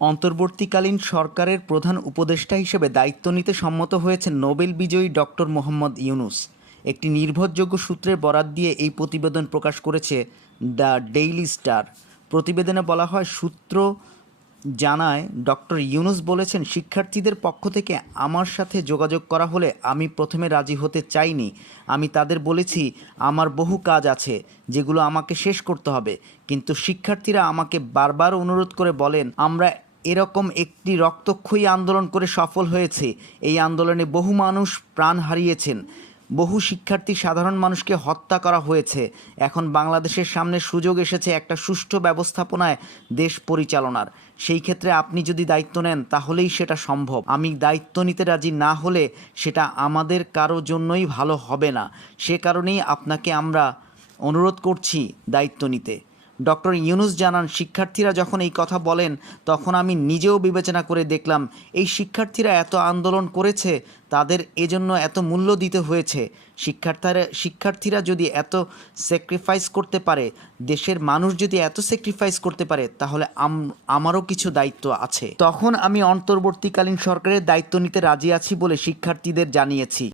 অন্তর্বর্তীকালীন সরকারের প্রধান উপদেষ্টা হিসেবে দায়িত্ব নিতে সম্মত হয়েছেন নোবেল বিজয়ী ডক্টর মোহাম্মদ ইউনূস। একটি নির্ভরযোগ্য সূত্রের বরাত দিয়ে এই প্রতিবেদন প্রকাশ করেছে দ্য ডেইলি স্টার। প্রতিবেদনে বলা হয়, সূত্র জানায় ডক্টর ইউনূস বলেছেন, শিক্ষার্থীদের পক্ষ থেকে আমার সাথে যোগাযোগ করা হলে আমি প্রথমে রাজি হতে চাইনি। আমি তাদের বলেছি আমার বহু কাজ আছে যেগুলো আমাকে শেষ করতে হবে, কিন্তু শিক্ষার্থীরা আমাকে বারবার অনুরোধ করে বলেন, আমরা এরকম একটি রক্তক্ষয়ী আন্দোলন করে সফল হয়েছে। এই আন্দোলনে বহু মানুষ প্রাণ হারিয়েছেন, বহু শিক্ষার্থী সাধারণ মানুষকে হত্যা করা হয়েছে। এখন বাংলাদেশের সামনে সুযোগ এসেছে একটা সুষ্ঠু ব্যবস্থাপনায় দেশ পরিচালনার। সেই ক্ষেত্রে আপনি যদি দায়িত্ব নেন তাহলেই সেটা সম্ভব। আমি দায়িত্ব নিতে রাজি না হলে সেটা আমাদের কারো জন্যই ভালো হবে না। সে কারণেই আপনাকে আমরা অনুরোধ করছি দায়িত্ব নিতে। ডক্টর ইউনূস জানান, শিক্ষার্থীরা যখন এই কথা বলেন তখন আমি নিজেও বিবেচনা করে দেখলাম, এই শিক্ষার্থীরা এত আন্দোলন করেছে, তাদের এজন্য এত মূল্য দিতে হয়েছে। শিক্ষার্থীরা যদি এত স্যাক্রিফাইস করতে পারে, দেশের মানুষ যদি এত স্যাক্রিফাইস করতে পারে, তাহলে আমারও কিছু দায়িত্ব আছে। তখন আমি অন্তর্বর্তীকালীন সরকারের দায়িত্ব নিতে রাজি আছি বলে শিক্ষার্থীদের জানিয়েছি।